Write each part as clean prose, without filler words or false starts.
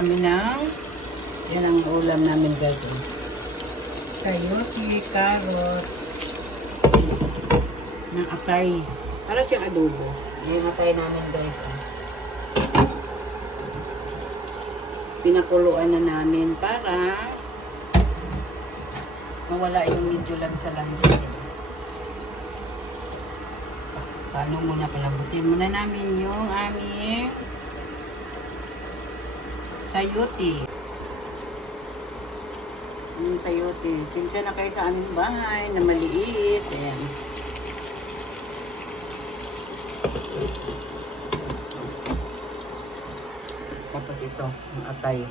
kami ng, yan ang ulam namin guys. Sayote, carrot, ng atay. Para siyang adobo. Yung atay namin guys. Pinakuluan na namin para mawala yung medyo lang sa lansa. Paano muna palabutin muna namin yung aming sayote. Yung sayote. Sinsya na kayo sa aming bahay na maliit. Ayan. Tapos ito, yung atay.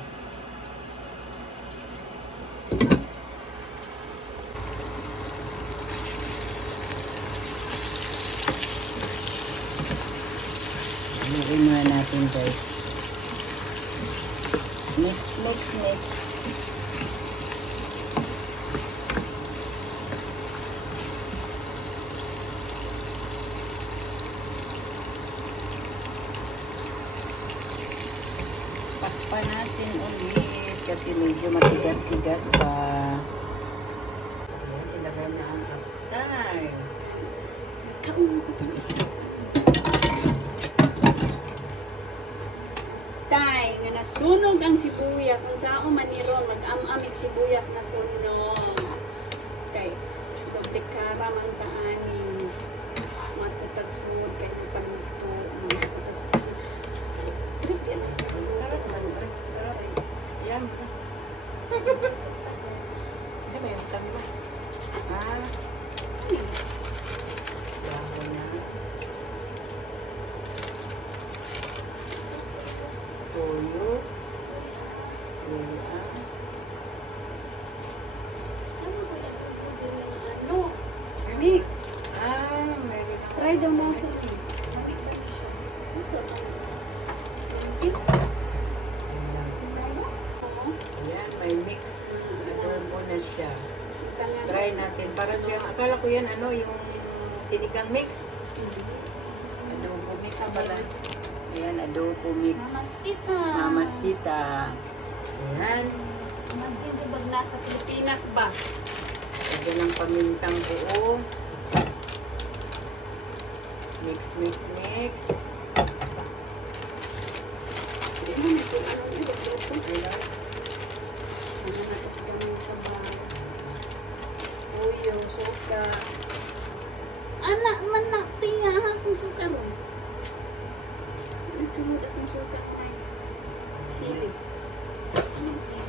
Haluin muna natin guys. Mix. Pakpan natin ulit kasi medyo matigas-tigas pa. Ayan, ilagay na ang atay. Tay, nga nasunog ang sibuyas. Kung saan maniron, mag-amamig sibuyas na sunog. Kay, pagdekara man kaanin. Matatagsunod kay panuto. Matatagsunod. Trip yan. Sarap man. Sarap. Yan. Ito ba yung kami ba? Yaman na. Toyo. Ano? Mix. Meron ako. Try daw natin. Ayan, may mix. Adobo na siya. Try natin. Para siyang, akala ko yan, yung sinigang mix. Adobo mix pala. Ayan, adobo mix. Mamasita. Mamasita. Ayan. Imagine di ba nasa Pilipinas ba? Lagyan ng pamintang buo. Mix. Uyo, suka. Anak man na tinga hatong suka mo. Sunod akong suka may sili. Sili.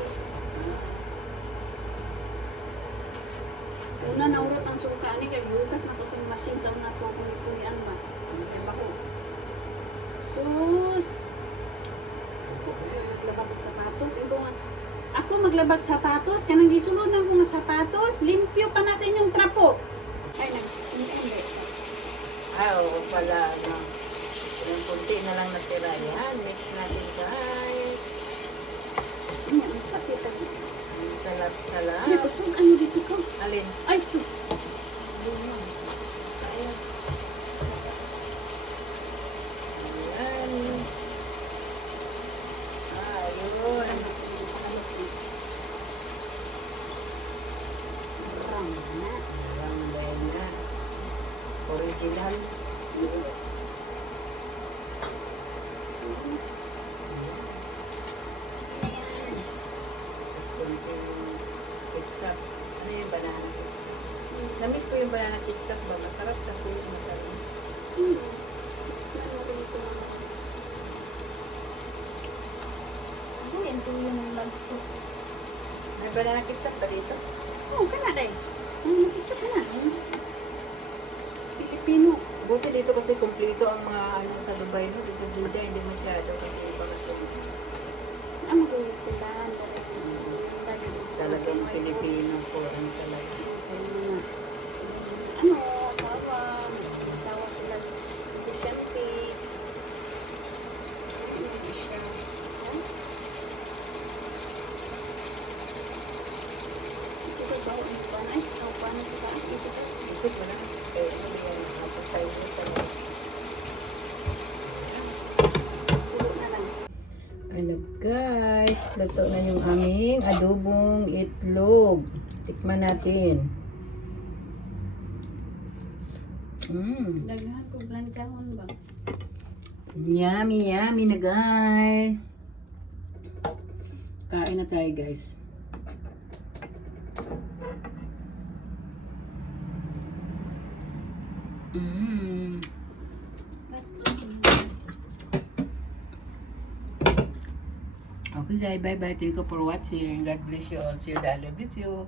Una naurot ang suka ni kay hugas na ko sa machine sa na to kung ba. Ay bako. Sus. Suko ko maglabag og sapatos. Ikaw nga ako maglabag sapatos kanang gisulod ng mga sapatos, limpyo pa na sa inyong trapo. Ay nag-hindi. Oo pala. Yung kunti na lang natira. Yan, mix natin guys. Ano pakita ko. Salap. Ano kung ano dito ko? Alin? Ay sus. Ayan. Ayun. Ramdana. Original. Tapos konting ketchup. Ano yung banana ketchup? Namiss ko yung banana ketchup ba? Masarap kasi yung matamis. Ay, ito yung lag ko. May banana ketchup ba dito? Oo, kana day. Ang picture ka na. Pilipino. Buti dito kasi kumpleto ang mga sa Dubai, no? Dito sa Jeddah, hindi masyado kasi iba kasi Ang kulitan. talagang Pilipino po ang talaga. Ano, asawa. Asawa sila. Siyempre. Hindi siya. Isuka ba ang panay? Ang panay sila. Isuka. Isip mo na. Eh, ano yan? Tapos tayo dito. Pulo na lang. Ano guys, luto na yung aming adobong itlog. Tikman natin. Daghan ko planchahon ba? Yummy, yummy na guys. Kain na tayo guys. Okay guys, bye bye. Thank you for watching. God bless you all. See you in the other video.